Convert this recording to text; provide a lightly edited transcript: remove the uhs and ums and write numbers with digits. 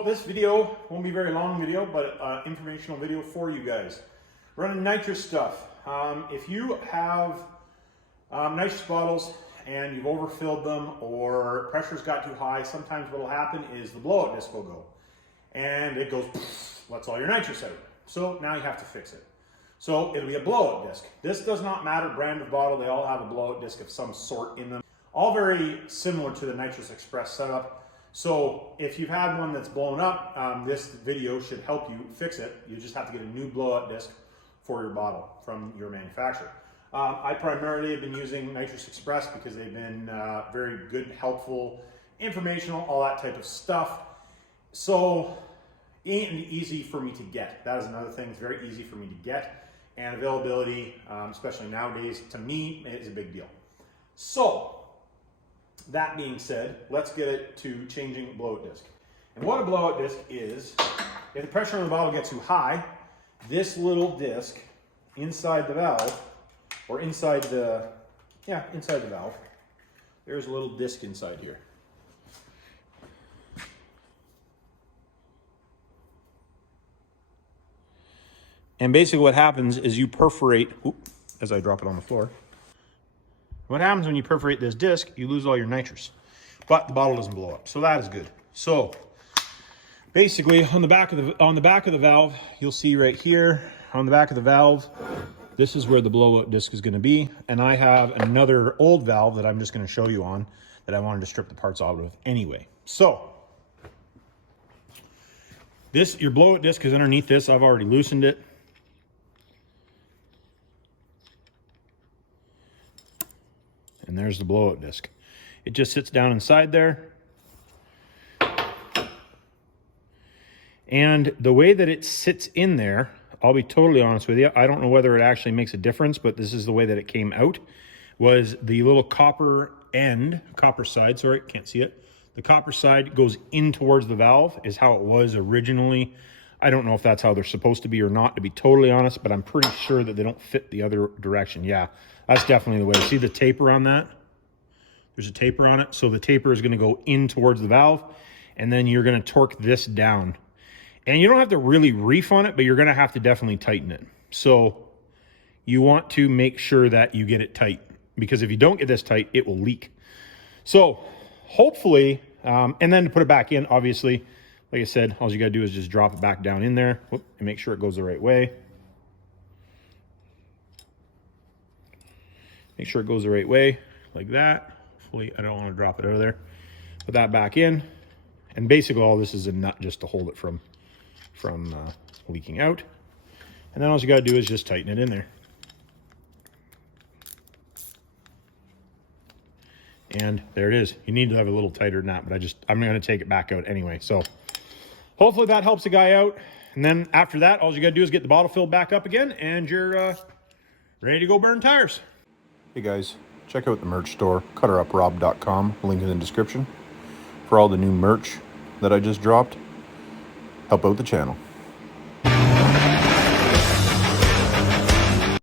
This video won't be a very long video, but informational video for you guys. Running nitrous stuff. If you have nitrous bottles and you've overfilled them or pressure's got too high, sometimes what will happen is the blowout disc will go. And it goes, lets all your nitrous out. So now you have to fix it. So it'll be a blowout disc. This does not matter, brand of bottle, they all have a blowout disc of some sort in them. All very similar to the Nitrous Express setup. So if you've had one that's blown up, this video should help you fix it. You just have to get a new blowout disc for your bottle from your manufacturer. I primarily have been using Nitrous Express because they've been very good, helpful, informational, all that type of stuff. So easy for me to get. That is another thing. It's very easy for me to get, and availability, especially nowadays, to me, is a big deal. So that being said, let's get it to changing a blowout disc. And what a blowout disc is, if the pressure in the bottle gets too high, this little disc inside the valve, or inside the valve, there's a little disc inside here. And basically what happens is you perforate, as I drop it on the floor, what happens when you perforate this disc, you lose all your nitrous, but the bottle doesn't blow up. So that is good. So basically on the back of the valve, you'll see right here on the back of the valve, this is where the blowout disc is going to be. And I have another old valve that I'm just going to show you on that I wanted to strip the parts out of anyway. So this, your blowout disc is underneath this. I've already loosened it. And there's the blowout disc. It just sits down inside there. And the way that it sits in there, I'll be totally honest with you, I don't know whether it actually makes a difference, but this is the way that it came out, was the little copper side, sorry, can't see it. The copper side goes in towards the valve, is how it was originally. I don't know if that's how they're supposed to be or not, to be totally honest, but I'm pretty sure that they don't fit the other direction. Yeah, that's definitely the way. See the taper on that? There's a taper on it. So the taper is going to go in towards the valve, and then you're going to torque this down. And you don't have to really reef on it, but you're going to have to definitely tighten it. So you want to make sure that you get it tight, because if you don't get this tight, it will leak. So hopefully, and then to put it back in, obviously, like I said, all you got to do is just drop it back down in there and make sure it goes the right way. Make sure it goes the right way, like that. Hopefully, I don't want to drop it out of there. Put that back in. And basically all this is a nut just to hold it from leaking out. And then all you got to do is just tighten it in there. And there it is. You need to have a little tighter than that, but I'm going to take it back out anyway. So hopefully that helps the guy out. And then after that, all you got to do is get the bottle filled back up again, and you're ready to go burn tires. Hey guys, check out the merch store, cutteruprob.com, link in the description, for all the new merch that I just dropped. Help out the channel.